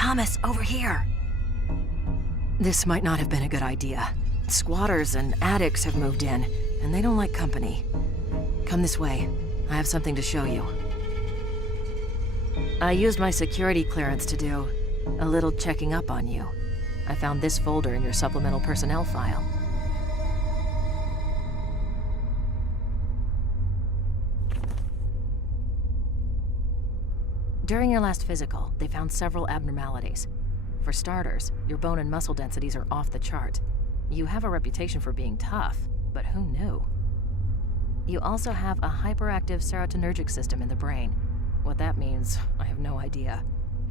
Thomas, over here. This might not have been a good idea. Squatters and addicts have moved in, and they don't like company. Come this way. I have something to show you. I used my security clearance to do a little checking up on you. I found this folder in your supplemental personnel file. During your last physical, they found several abnormalities. For starters, your bone and muscle densities are off the chart. You have a reputation for being tough, but who knew? You also have a hyperactive serotonergic system in the brain. What that means, I have no idea.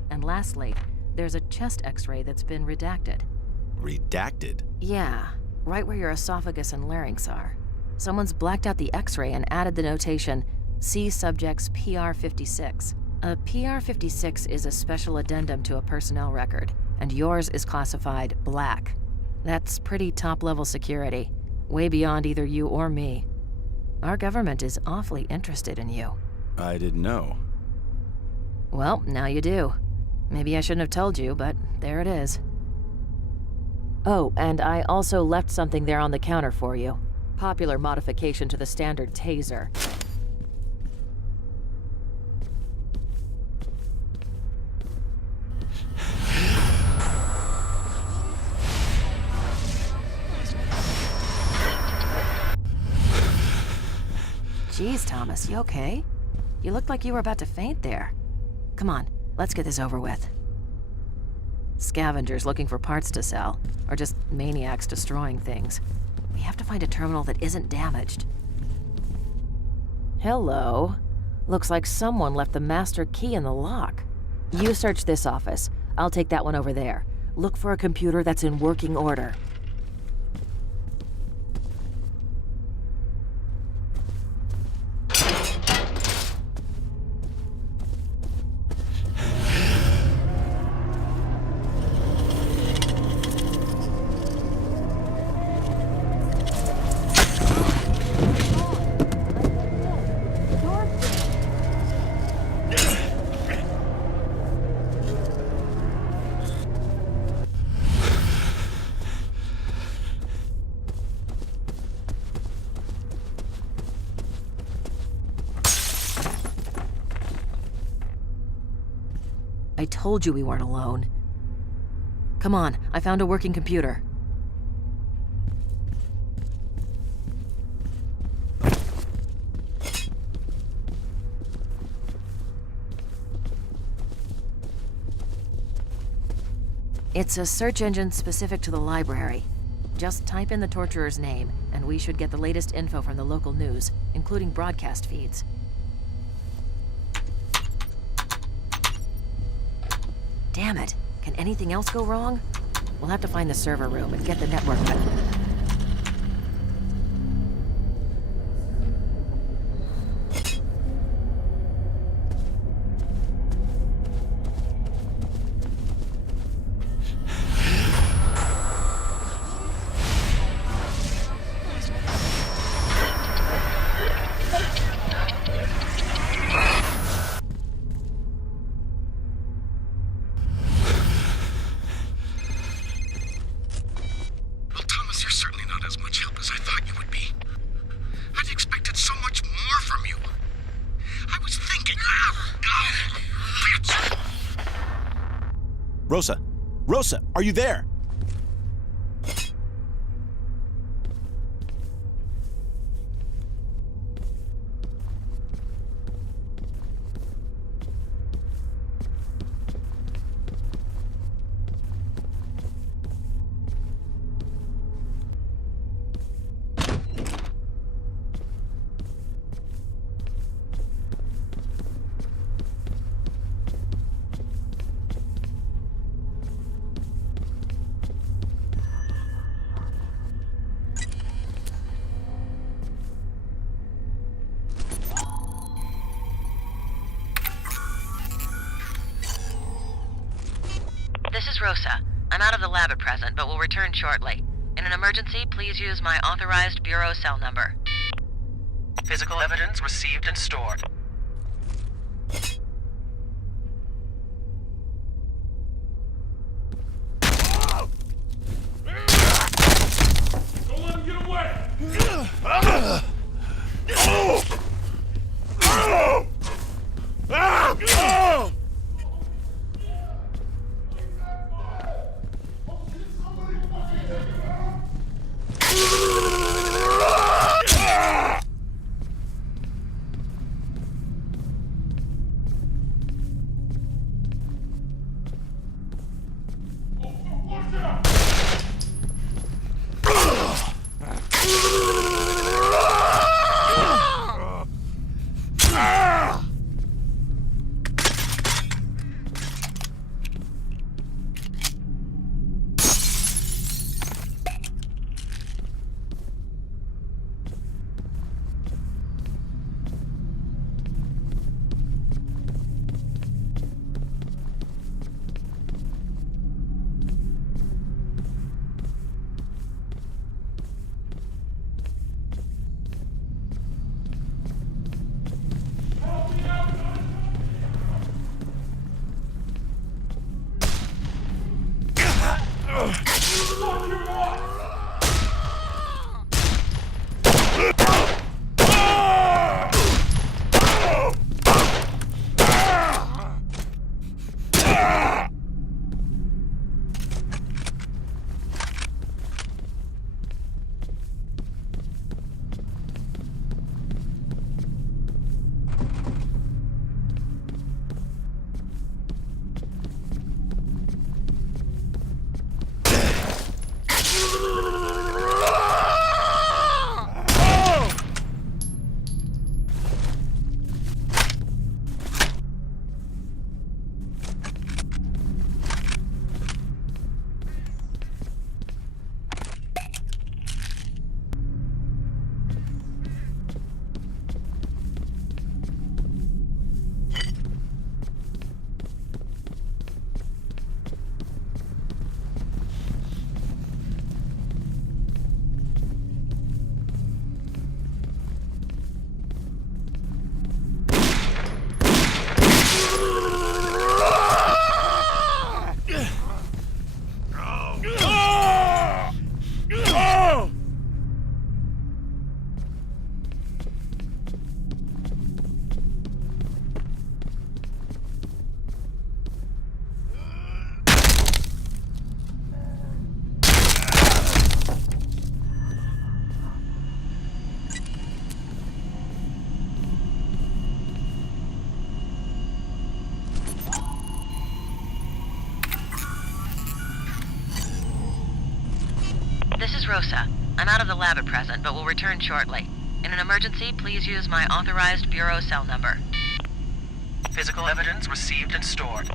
And lastly, there's a chest x-ray that's been redacted. Redacted? Yeah, right where your esophagus and larynx are. Someone's blacked out the x-ray and added the notation, "See subject's PR56. A PR56 is a special addendum to a personnel record, and yours is classified black. That's pretty top-level security, way beyond either you or me. Our government is awfully interested in you. I didn't know. Well, now you do. Maybe I shouldn't have told you, but there it is. Oh, and I also left something there on the counter for you. Popular modification to the standard taser. Jeez, Thomas, you okay? You looked like you were about to faint there. Come on, let's get this over with. Scavengers looking for parts to sell, or just maniacs destroying things. We have to find a terminal that isn't damaged. Hello. Looks like someone left the master key in the lock. You search this office. I'll take that one over there. Look for a computer that's in working order. I told you we weren't alone. Come on, I found a working computer. It's a search engine specific to the library. Just type in the torturer's name, and we should get the latest info from the local news, including broadcast feeds. Damn it. Can anything else go wrong? We'll have to find the server room and get the network back. Rosa! Rosa, are you there? This is Rosa. I'm out of the lab at present, but will return shortly. In an emergency, please use my authorized bureau cell number. Physical evidence received and stored. This is Rosa. I'm out of the lab at present, but will return shortly. In an emergency, please use my authorized bureau cell number. Physical evidence received and stored.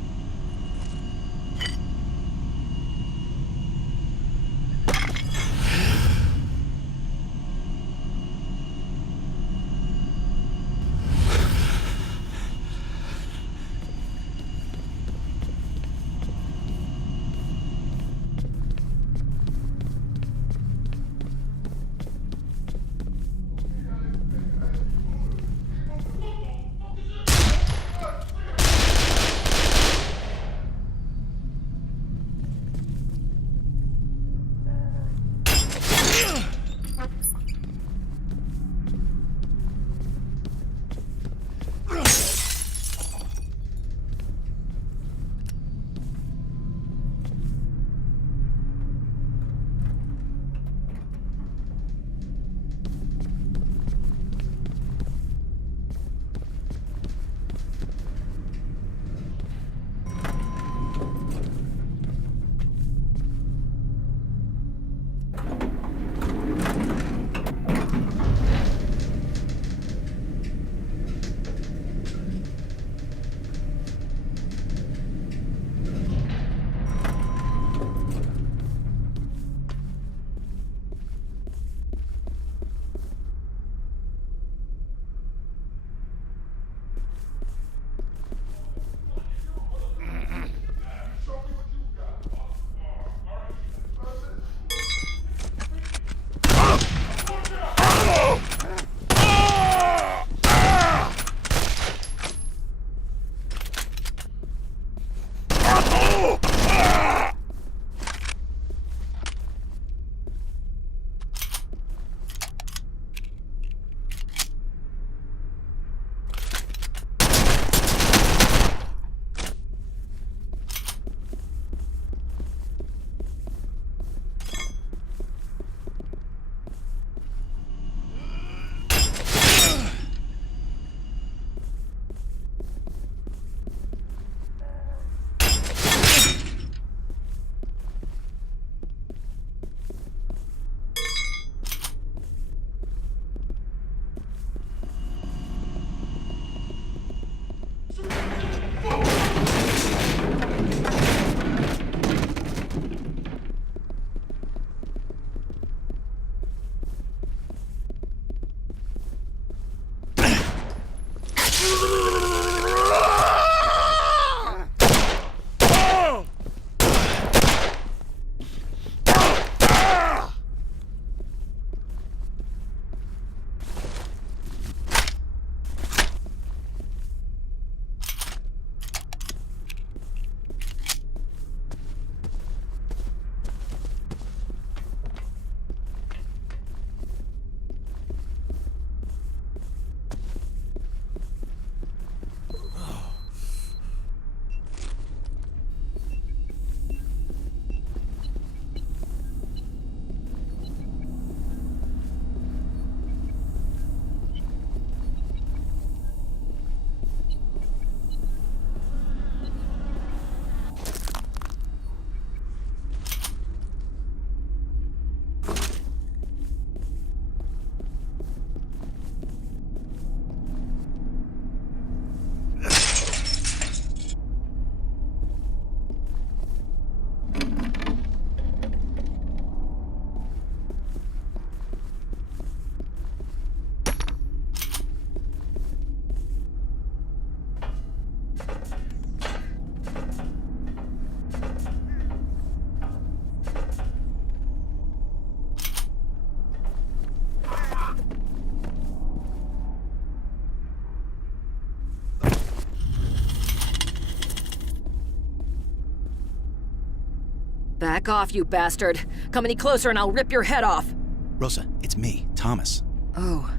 Back off, you bastard. Come any closer and I'll rip your head off. Rosa, it's me, Thomas. Oh,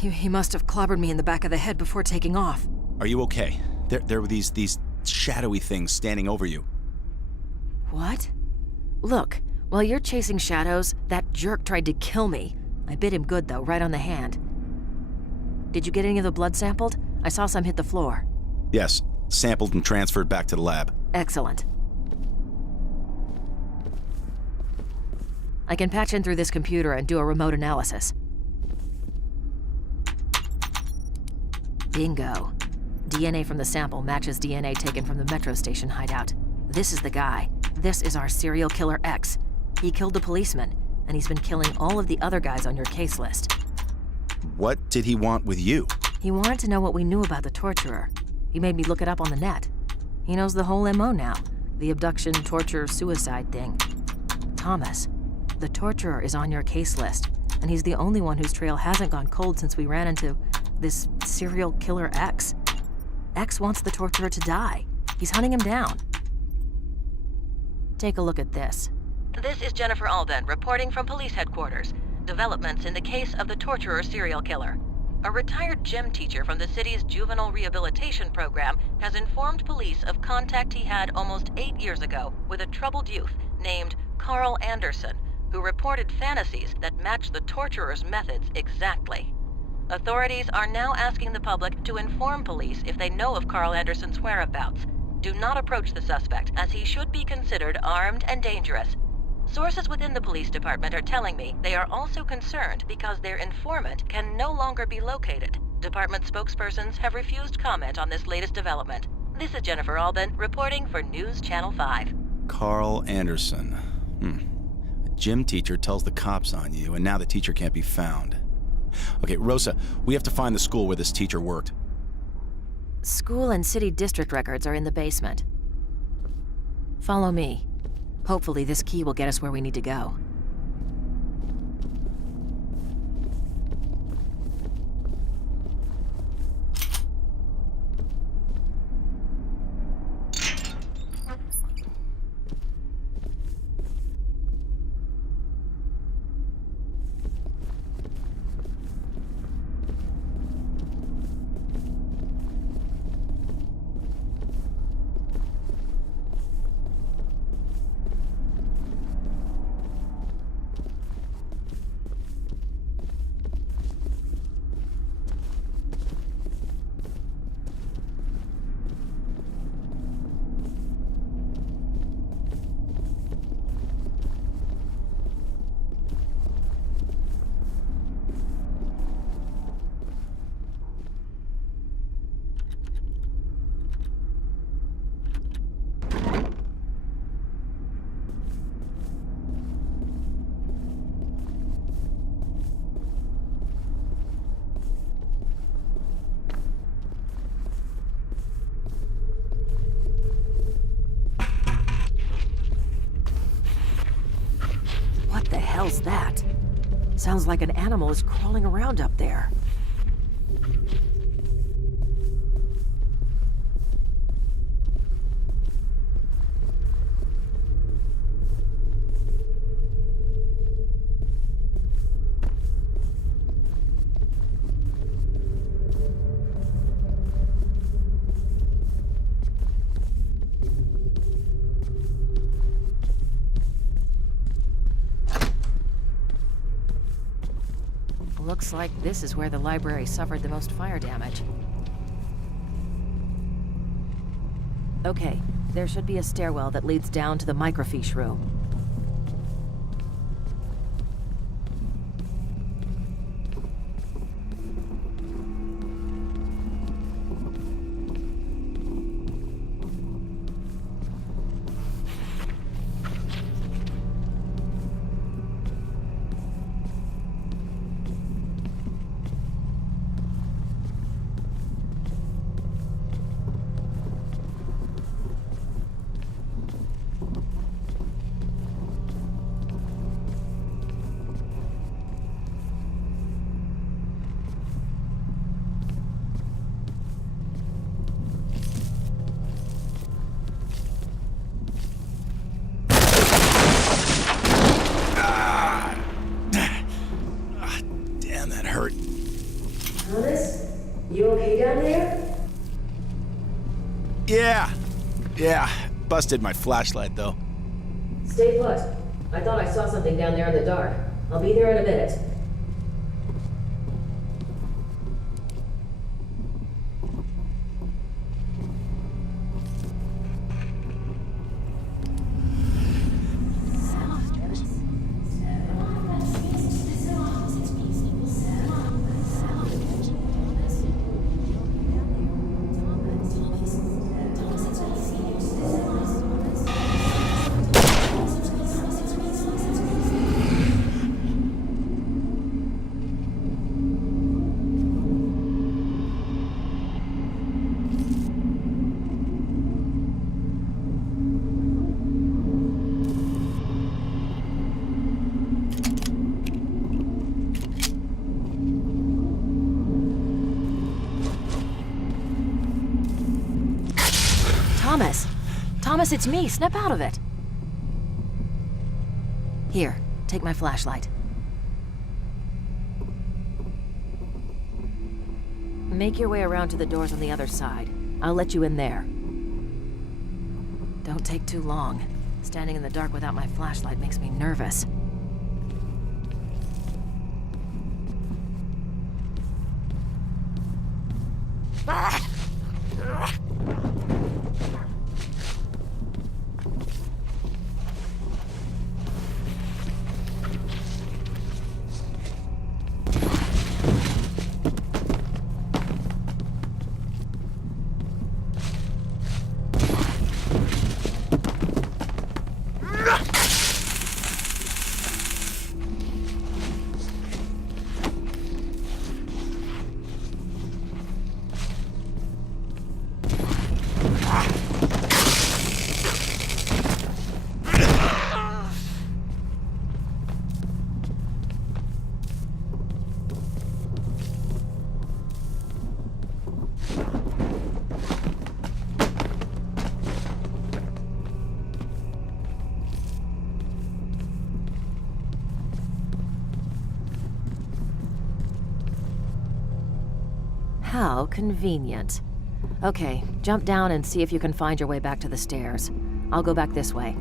he must have clobbered me in the back of the head before taking off. Are you okay? There were these shadowy things standing over you. What? Look, while you're chasing shadows, that jerk tried to kill me. I bit him good, though, right on the hand. Did you get any of the blood sampled? I saw some hit the floor. Yes, sampled and transferred back to the lab. Excellent. I can patch in through this computer and do a remote analysis. Bingo. DNA from the sample matches DNA taken from the metro station hideout. This is the guy. This is our serial killer X. He killed the policeman, and he's been killing all of the other guys on your case list. What did he want with you? He wanted to know what we knew about the torturer. He made me look it up on the net. He knows the whole MO now. The abduction, torture, suicide thing. Thomas, the torturer is on your case list, and he's the only one whose trail hasn't gone cold since we ran into this serial killer X. X wants the torturer to die. He's hunting him down. Take a look at this. This is Jennifer Alban reporting from police headquarters. Developments in the case of the torturer serial killer. A retired gym teacher from the city's juvenile rehabilitation program has informed police of contact he had almost 8 years ago with a troubled youth named Carl Anderson, who reported fantasies that match the torturer's methods exactly. Authorities are now asking the public to inform police if they know of Carl Anderson's whereabouts. Do not approach the suspect, as he should be considered armed and dangerous. Sources within the police department are telling me they are also concerned because their informant can no longer be located. Department spokespersons have refused comment on this latest development. This is Jennifer Alban reporting for News Channel 5. Carl Anderson. A gym teacher tells the cops on you, and now the teacher can't be found. Okay, Rosa, we have to find the school where this teacher worked. School and city district records are in the basement. Follow me. Hopefully this key will get us where we need to go. What the hell's that? Sounds like an animal is crawling around up there. Looks like this is where the library suffered the most fire damage. Okay, there should be a stairwell that leads down to the microfiche room. Yeah, busted my flashlight though. Stay put. I thought I saw something down there in the dark. I'll be there in a minute. Thomas! Thomas, it's me! Snap out of it! Here, take my flashlight. Make your way around to the doors on the other side. I'll let you in there. Don't take too long. Standing in the dark without my flashlight makes me nervous. How convenient. Okay, jump down and see if you can find your way back to the stairs. I'll go back this way.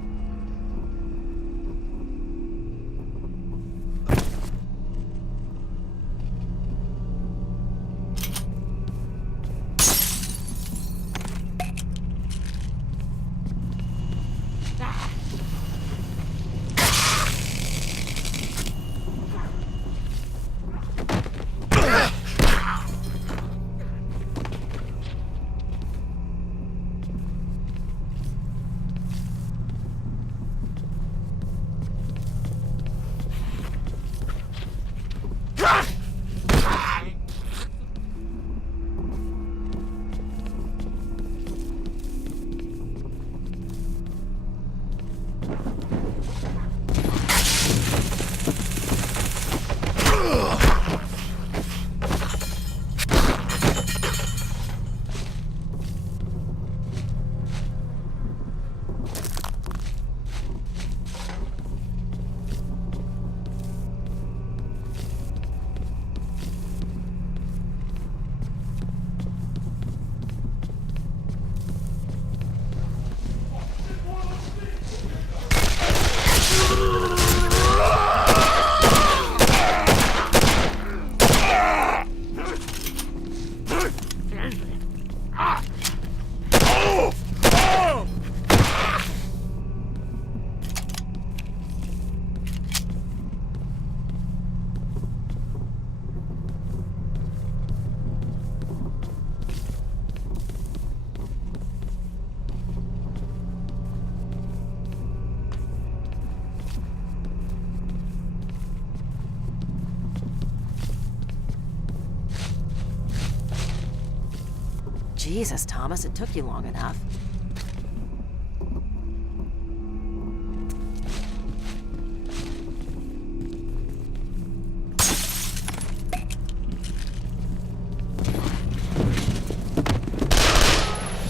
Jesus, Thomas, it took you long enough.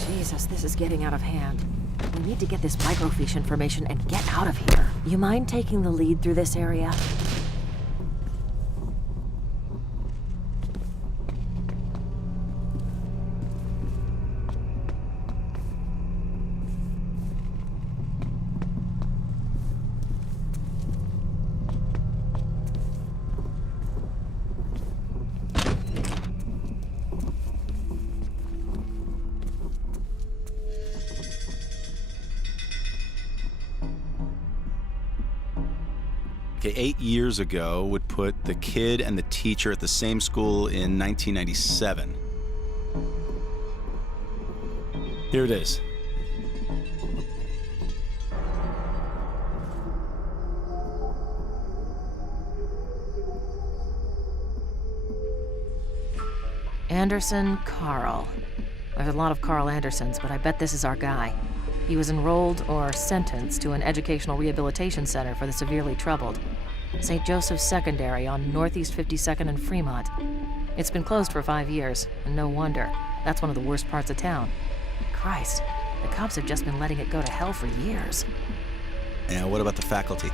Jesus, this is getting out of hand. We need to get this microfiche information and get out of here. You mind taking the lead through this area? Okay, 8 years ago would put the kid and the teacher at the same school in 1997. Here it is. Anderson Carl. There's a lot of Carl Andersons, but I bet this is our guy. He was enrolled or sentenced to an educational rehabilitation center for the severely troubled. St. Joseph's Secondary on Northeast 52nd and Fremont. It's been closed for 5 years, and no wonder. That's one of the worst parts of town. Christ, the cops have just been letting it go to hell for years. And what about the faculty?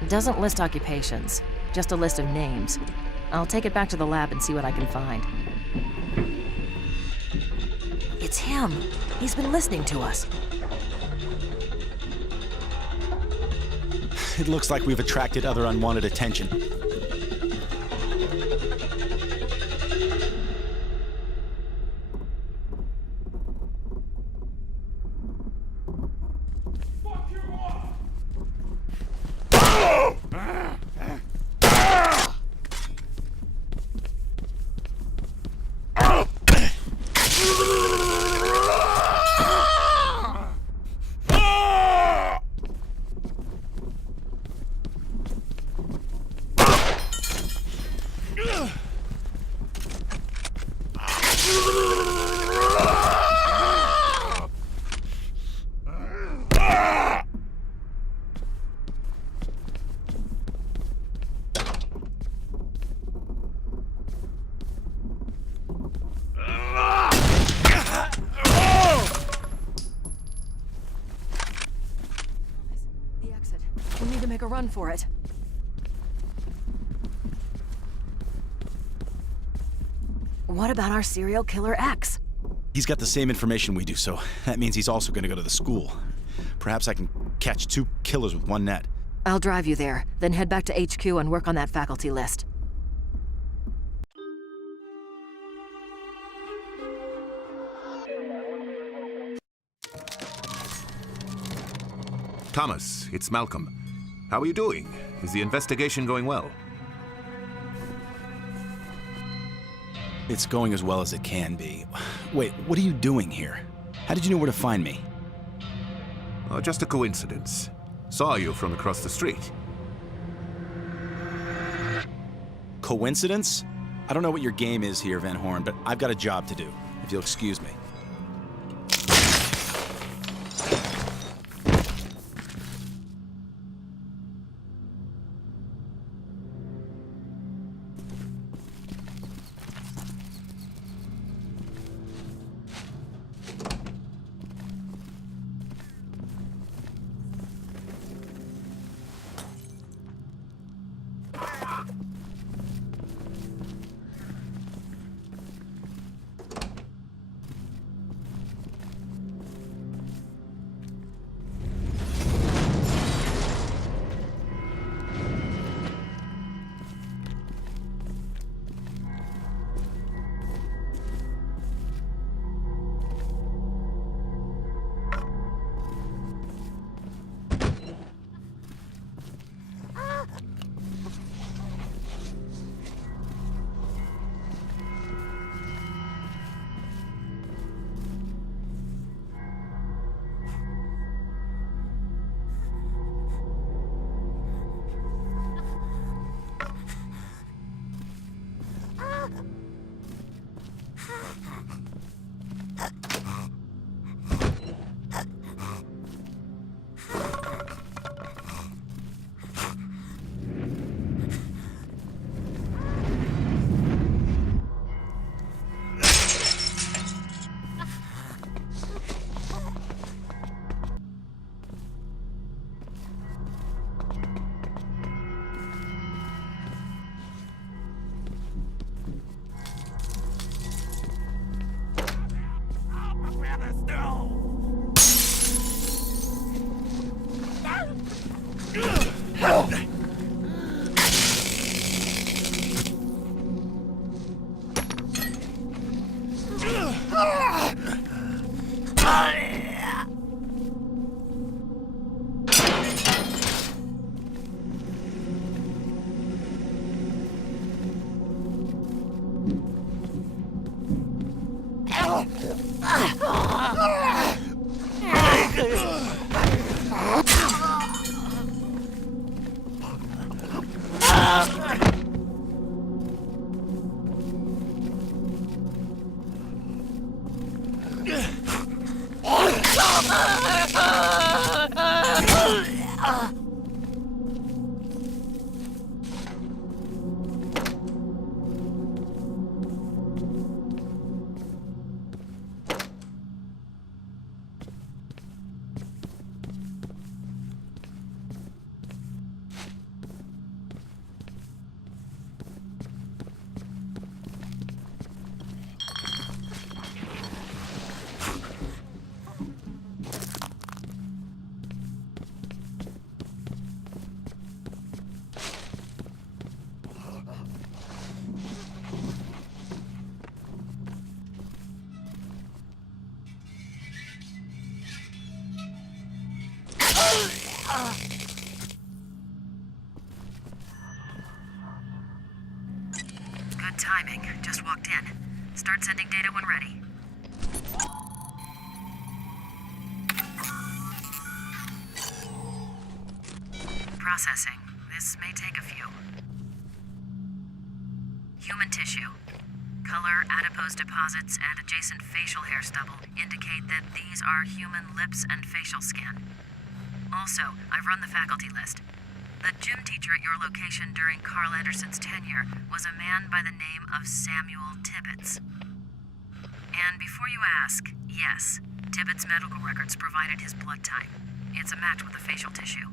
It doesn't list occupations, just a list of names. I'll take it back to the lab and see what I can find. It's him. He's been listening to us. It looks like we've attracted other unwanted attention. The exit. We need to make a run for it. What about our serial killer X? He's got the same information we do, so that means he's also going to go to the school. Perhaps I can catch 2 killers with one net. I'll drive you there, then head back to HQ and work on that faculty list. Thomas, it's Malcolm. How are you doing? Is the investigation going well? It's going as well as it can be. Wait, what are you doing here? How did you know where to find me? Oh, just a coincidence. Saw you from across the street. Coincidence? I don't know what your game is here, Van Horn, but I've got a job to do, if you'll excuse me. Good timing. Just walked in. Start sending data when ready. Processing. This may take a few. Human tissue. Color, adipose deposits, and adjacent facial hair stubble indicate that these are human lips and facial skin. Also, I've run the faculty list. The gym teacher at your location during Carl Anderson's tenure was a man by the name of Samuel Tibbets. And before you ask, yes, Tibbets' medical records provided his blood type. It's a match with the facial tissue.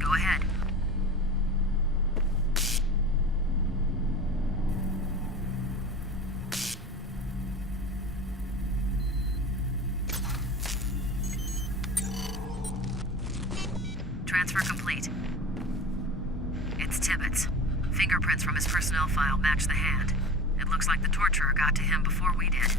Go ahead. Transfer complete. It's Tibbetts. Fingerprints from his personnel file match the hand. It looks like the torturer got to him before we did.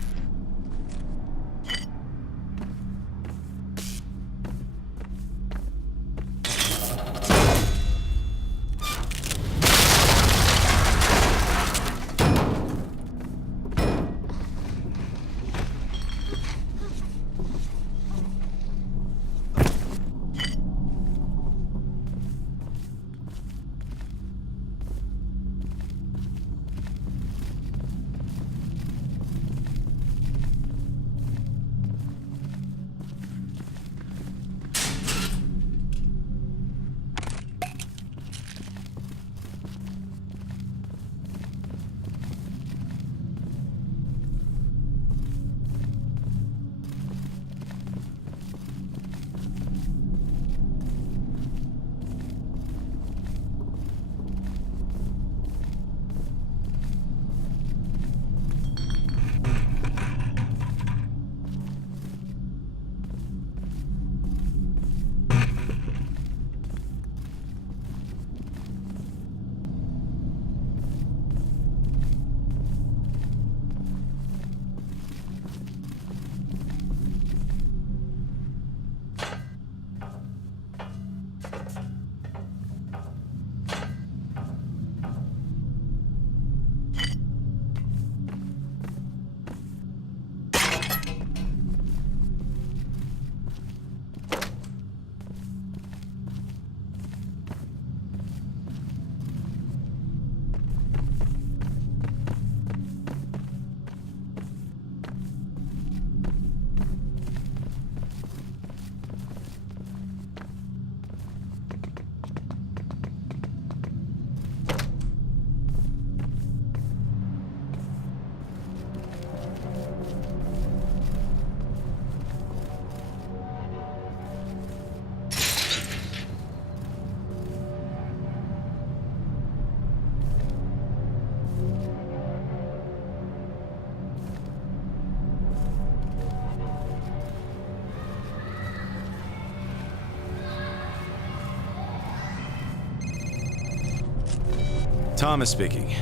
Thomas speaking.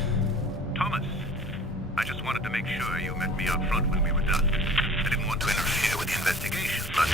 Thomas, I just wanted to make sure you met me up front when we were done. I didn't want to interfere with the investigation, but...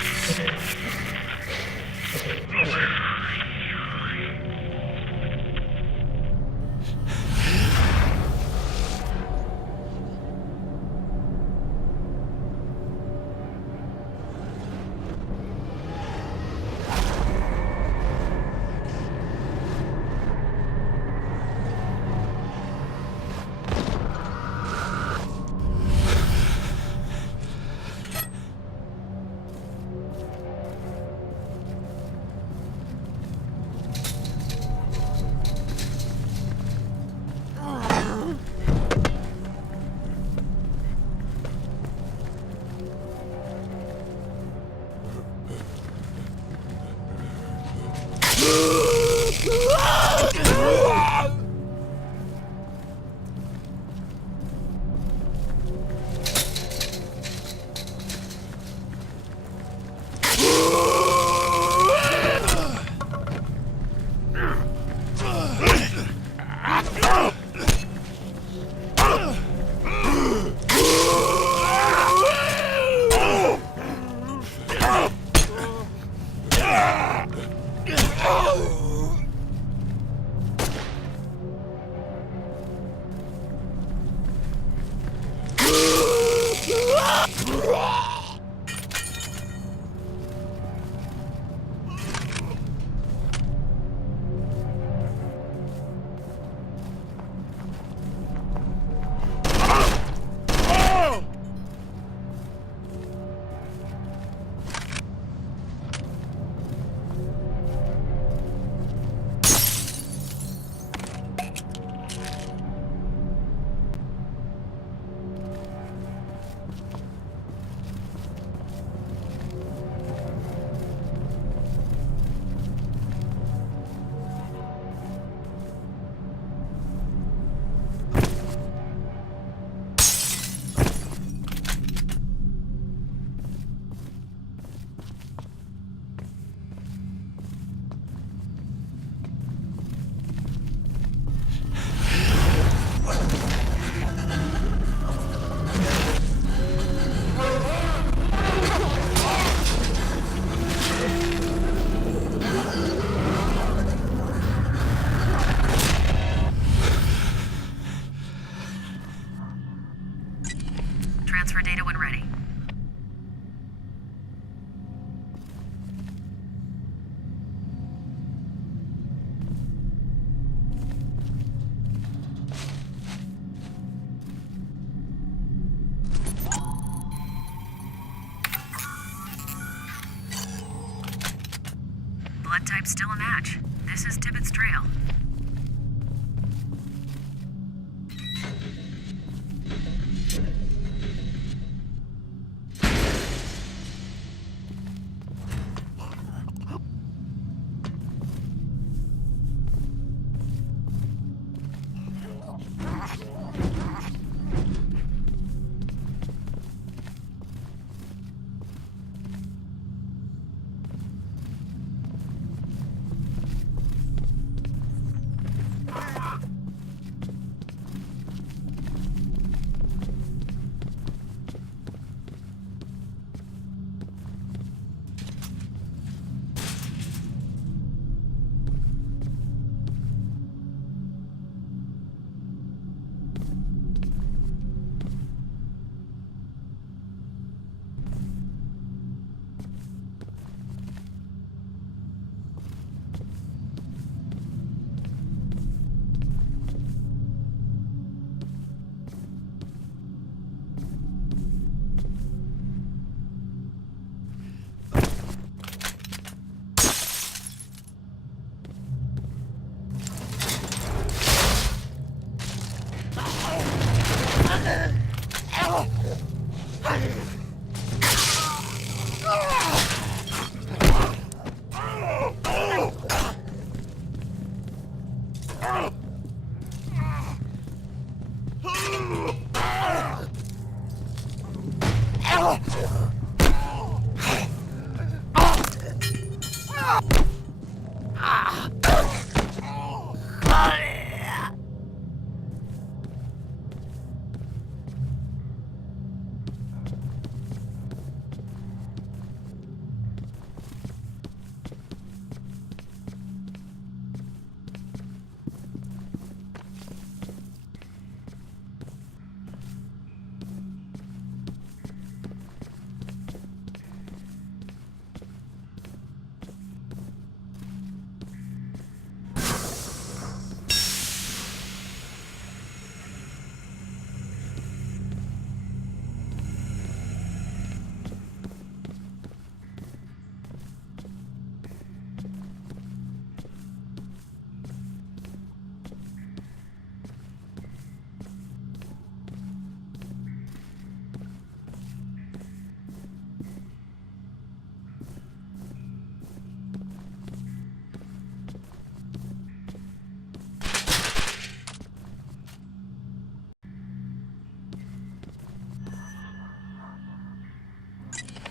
Transfer data when ready. Blood type's still a match. This is Tippett's trail.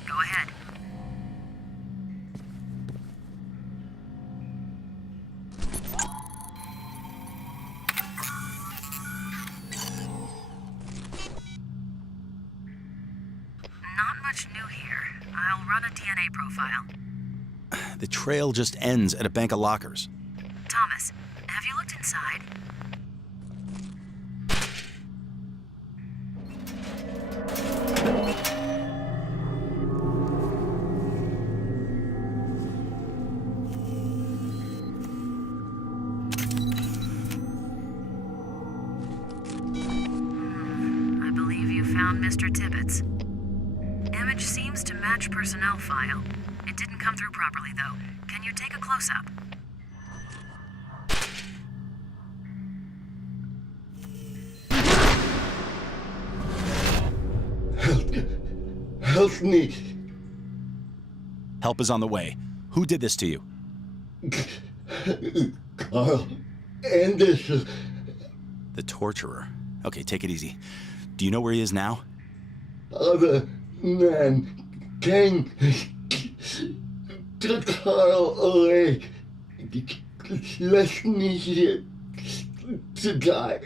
Go ahead. Not much new here. I'll run a DNA profile. The trail just ends at a bank of lockers. Thomas, have you looked inside? I believe you found Mr. Tippett's. Image seems to match personnel file. It didn't come through properly, though. Can you take a close-up? Help me. Help is on the way. Who did this to you? Carl Anderson. The torturer. Okay, take it easy. Do you know where he is now? Other man came to Carl away. Left me here to die.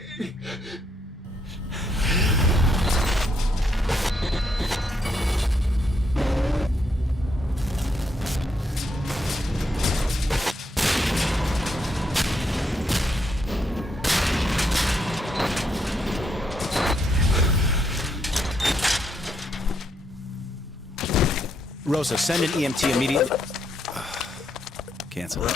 Rosa, send an EMT immediately. Cancel. 2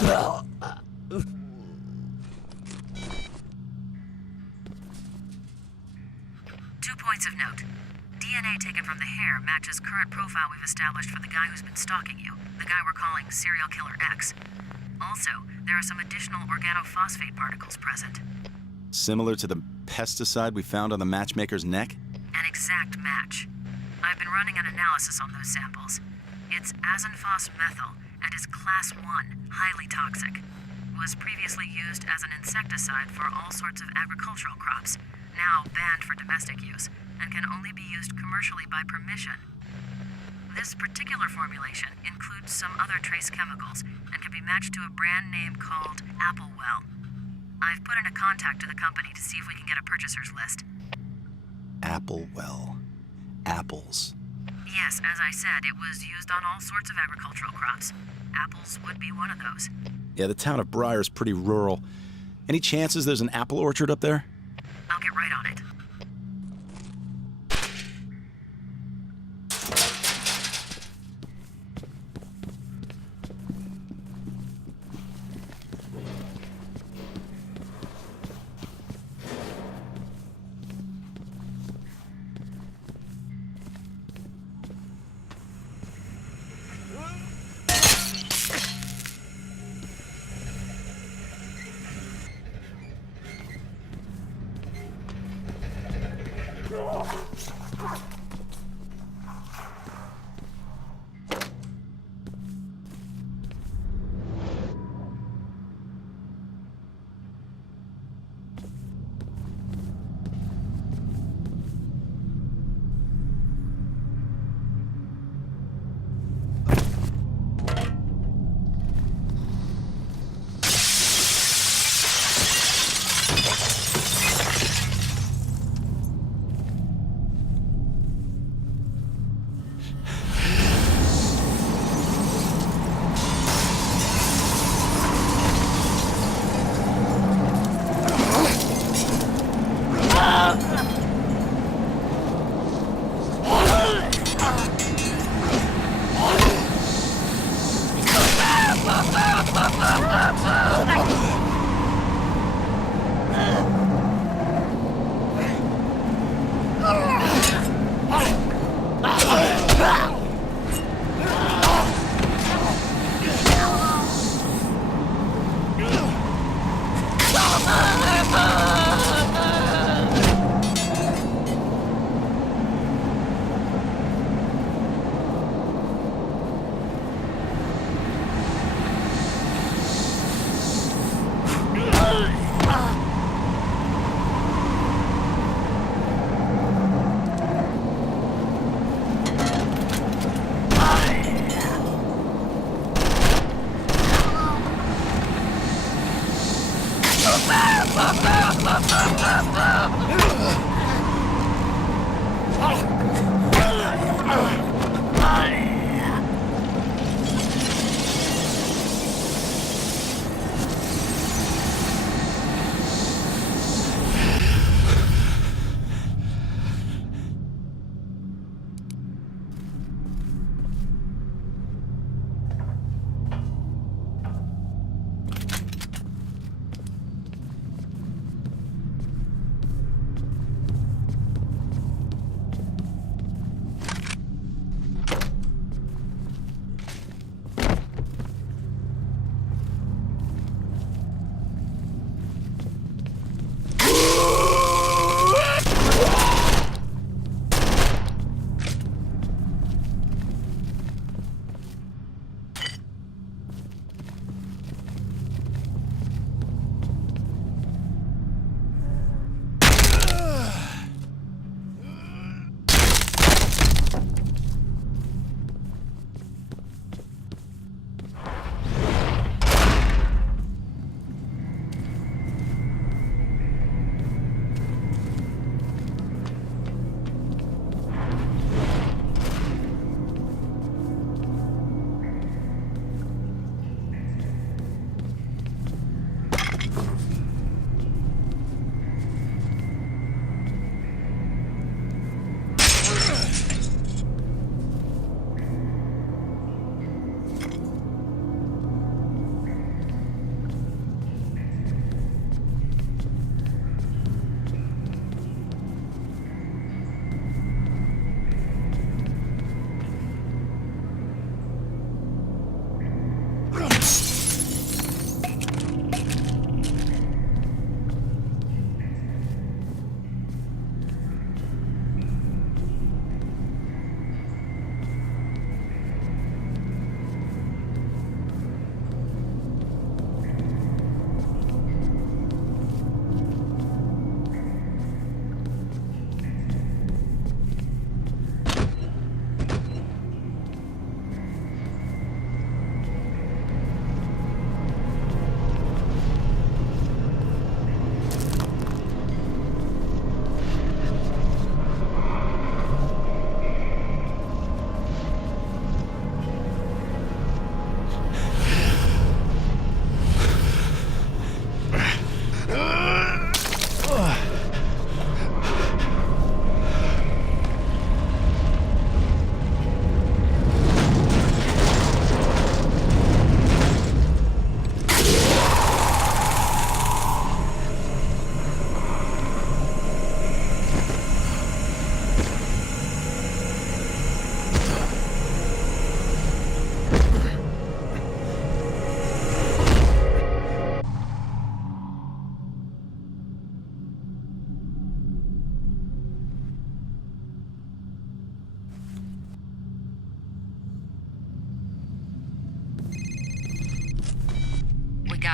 points of note. DNA taken from the hair matches current profile we've established for the guy who's been stalking you. The guy we're calling Serial Killer X. Also, there are some additional organophosphate particles present. Similar to the pesticide we found on the matchmaker's neck? An exact match. I've been running an analysis on those samples. It's azinphos-methyl and is class 1, highly toxic. Was previously used as an insecticide for all sorts of agricultural crops, now banned for domestic use, and can only be used commercially by permission. This particular formulation includes some other trace chemicals and can be matched to a brand name called Applewell. I've put in a contact to the company to see if we can get a purchaser's list. Applewell. Apples. Yes, as I said, it was used on all sorts of agricultural crops. Apples would be one of those. Yeah, the town of Briar's pretty rural. Any chances there's an apple orchard up there? I'll get right on it.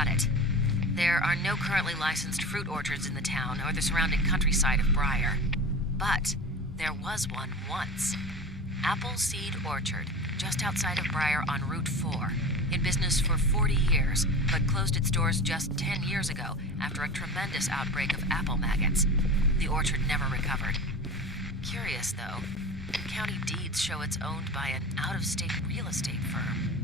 got it. There are no currently licensed fruit orchards in the town or the surrounding countryside of Briar. But there was one once. Appleseed Orchard, just outside of Briar on Route 4. In business for 40 years, but closed its doors just 10 years ago after a tremendous outbreak of apple maggots. The orchard never recovered. Curious, though. County deeds show it's owned by an out-of-state real estate firm.